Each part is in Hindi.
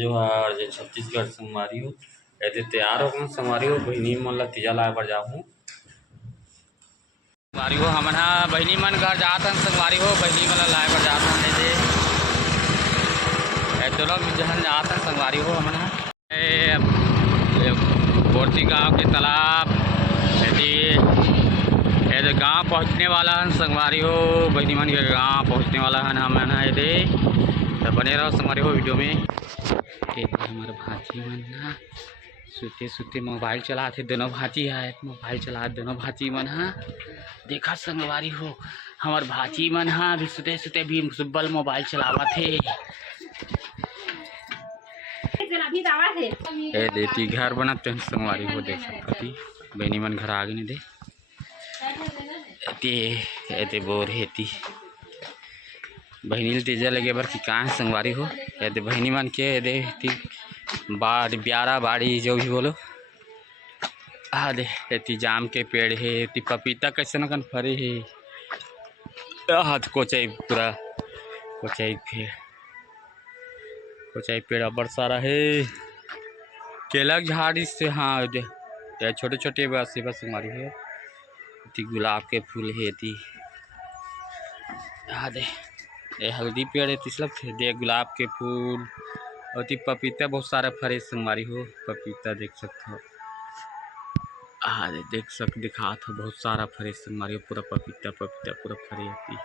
जो है जे छत्तीसगढ़ संगवारी हो ऐसे तैयार हो संगवारी हो बहनी मन ला तीजा लाए बर जाहूँ संगवारी हो हमन हा बहनी मन घर जात हन संगवारी हो बहनी मन ला लाए बर जात हन ऐसे दोनों जहन जात हन संगवारी हो हमन हा बोरती गाँव के तालाब ऐसे गाँव पहुँचने वाला हन संगवारी हो बहनी मन के गाँव पहुँचने वाला हन हमन हा ऐसे तो बने रहो संगवारी हो वीडियो में। हमारे भाजी मन हा सुते सुते मोबाइल चलाते दोनों भाजी है मोबाइल चला दोनों भाजी मन हा देखा संगवारी हो हमार भाजी मन हा भी सुते सुते भी सुब्बल मोबाइल चलावा थे ए देती घर बनाते संगवारी हो देख सकती बहनी मन घर आगे नहीं दे एते बोर हेती बहनी तेजा लगे बर कि कहाँ संगवारी हो एते बहनी मन के दे बाड़ ब्यारा बाड़ी जो भी बोलो आ दे एती जाम के पेड़ है एती पपीता कैसे न कन फरे है हाथ कोचाई पूरा कोचाई पेड़ बड़ सारा है केला झाड़ी से हाँ दे छोटे छोटे बस हमारी है एती गुलाब के फूल है एती आ दे ये हल्दी पेड़ है तिसलक दे गुलाब के फूल और पपीता बहुत सारा फरे संगवारी हो पपीता देख सकते हो दिखा था बहुत सारा फरे संगवारी हो पूरा पपीता पूरा फरे आती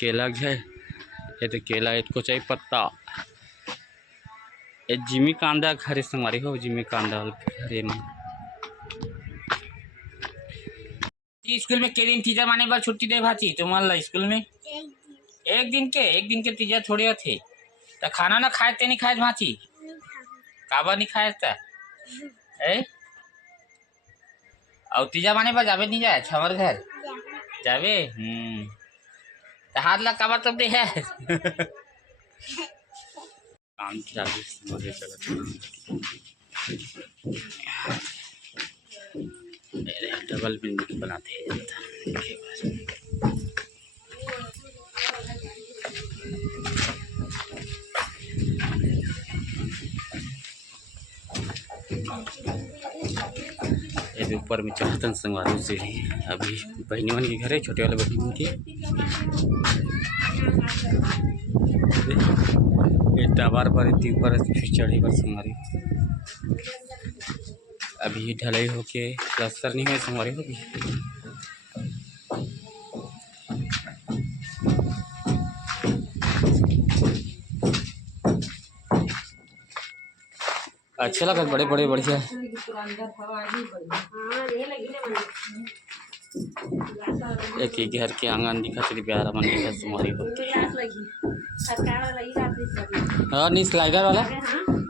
केला है ये तो केला इसको चाहिए पत्ता ये जिमी कांदा घरे संगवारी हो जिमी कांदा घरे में स्कूल में के दिन टीचर माने बार छुट्टी दे भाती तुम्हारा स्कूल में एक दिन के टीचर थोड़े थे तो खाना ना खाए ते नहीं खाए भाची काबा नहीं खाए था और तीजा माने पर जावे नहीं जाए छमर घर जावे तो हाथ लग काबा तब दे है काम चालू डबल बिंदी बनाते हैं ऊपर में चढ़तन संगवारी से अभी बहनी मन के घर है छोटे वाले बहनी मन के टावर पर ऊपर चढ़ी पर संगवारी अभी ढलाई होके प्लास्टर नहीं है संगवारी हो भी अच्छा लगा बड़े बड़े बढ़िया एक ही घर के आंगन दिखा तेरी प्यारा मन दिखा तुम्हारी हाँ नहीं स्लाइडर वाला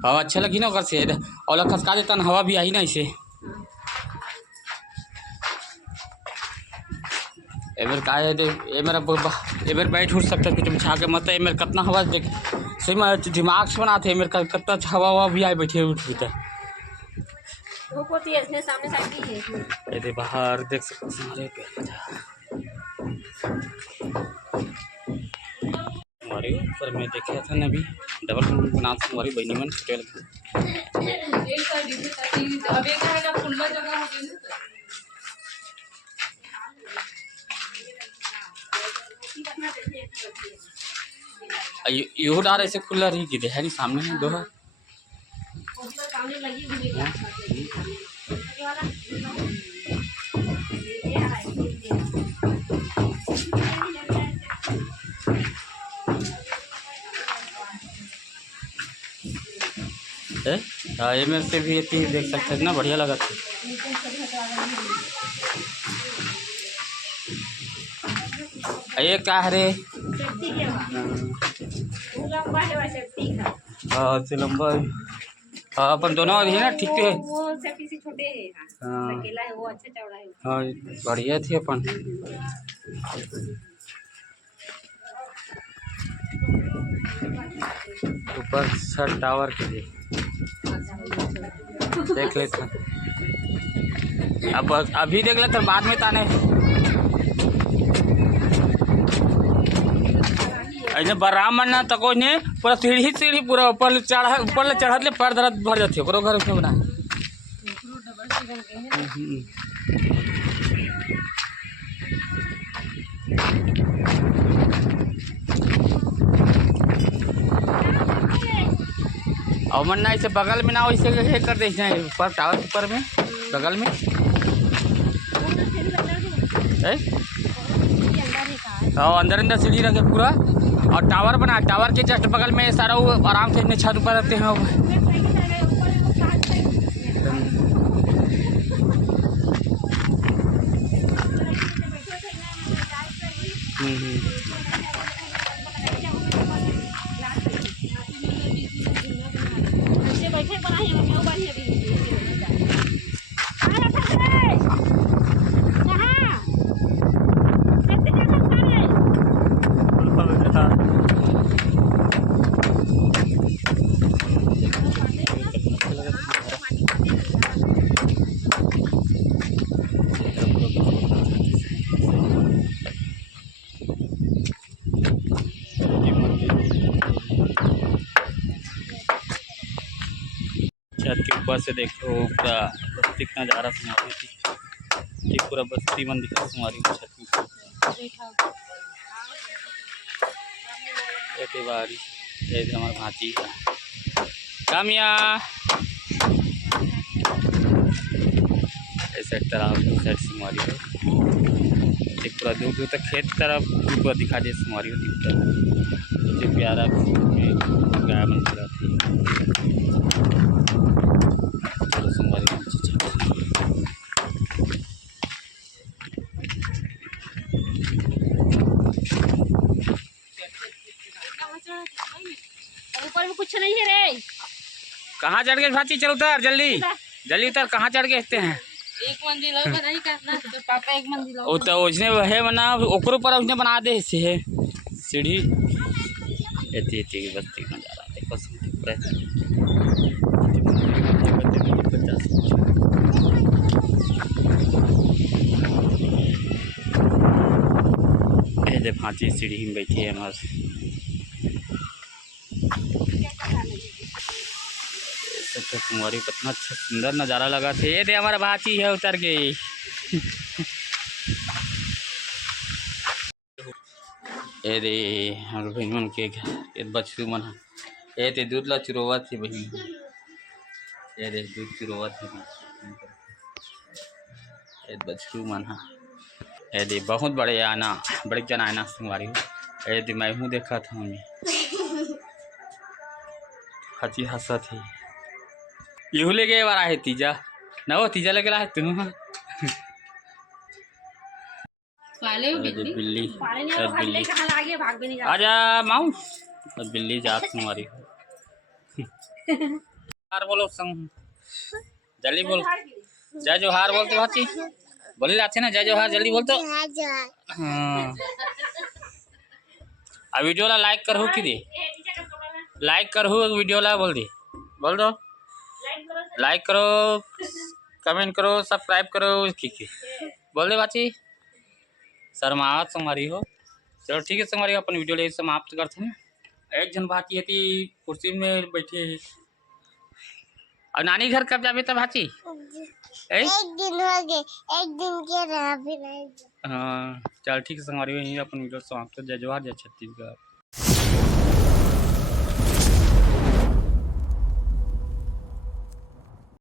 हवा अच्छा लगी ना से और खसका देता ना हवा भी आई ना इसे एबर का है ये मेरा एबर बैठ उठ सकता है तुम छा के मत मेरे कितना हवा देख सही में दिमाग से बनाते मेरे कितना हवा हवा भी आए बैठे उठ भीतर सामने बाहर देख सकते हमारे हमारे ऊपर में देखा था ना अभी डबल बना हमारी बहनी मन यो डार ऐसे खुला रही कि है नहीं सामने है दो ये मेरे से भी देख सकते हैं ना बढ़िया लगा था ये क्या है रे हाँ लंबा हाँ अपन दोनों है ना ठीक है हाँ बढ़िया थी अपन ऊपर सर टावर के लिए देख लेते अब अभी देख लेते बाद में ताने ऐसे बराम मना तको ने पूरा सीढ़ी पूरा ऊपर चढ़त ले पैर दर्द भर जाते ओकरो घर उसने बना और मन्ना इसे बगल में ना वैसे हे कर दे ऊपर टावर ऊपर में बगल में और अंदर सीढ़ी रखे पूरा और टावर बना टावर के जस्ट बगल में सारा वो आराम से इतने छत ऊपर रखते हैं छत के ऊपर से देखो पूरा बस्ती का नज़ारा सुनारी थी ये पूरा बस्ती मन दिखा सुनारी छत के बारी हमारे भांती का कामिया ऐसे तरह साइड सुमारी हो एक पूरा दूर दूर तक खेत तरफ पूरा दिखा दे सुमारी हो दिखता जो प्यारा गाय मन पूरा थी ऊपर में कुछ नहीं है रे। कहाँ चढ़ गए भाची चल उतर जल्दी जल्दी उतर कहाँ चढ़ के आते हैं एक मंजिल नहीं करना तो पापा एक मंजिल ओ तो उसने है बना ओकरो पर उसने बना दे से है सीढ़ी एती एती की बस्ती का नजारा देखो पूरा फांसी सीढ़ी में बैठी है हमारे कुंवारी कितना अच्छा सुंदर नज़ारा लगा थे ये दे हमारा भाची है उतर के ये दे हमारे बहन मन के बछरू मन ये दे दूध ला चुरोवा थी बहन ये दे दूध चुरोवा थी ये बछरू मन ये दे बहुत बड़े आना बड़े जन आना कुंवारी ये दे मैं हूँ देखा था हमें हंसी हंसा थी यू ले गए बार है तीजा ना वो तीजा लगे है तुम बिल्ली आजा माऊ बिल्ली जात तुम्हारी हार बोलो संग जल्दी बोल जय जोहार बोलते भाची बोले जाते ना जय जोहार जल्दी बोल तो हाँ अब वीडियो ला लाइक कर हो कि दे लाइक कर हो वीडियो ला बोल दे बोल दो लाइक करो कमेंट करो सब्सक्राइब करो बोल दे बाची शर्मावत संगवारी हो चलो ठीक है संगवारी अपन वीडियो ले समाप्त करते हैं एक जन भाची थी कुर्सी में बैठी है और नानी घर कब जाबे तब भाची एक दिन हो गए एक दिन के रहा भी नहीं हाँ चल ठीक है संगवारी अपन वीडियो समाप्त जय जोहार जय छत्तीसगढ़।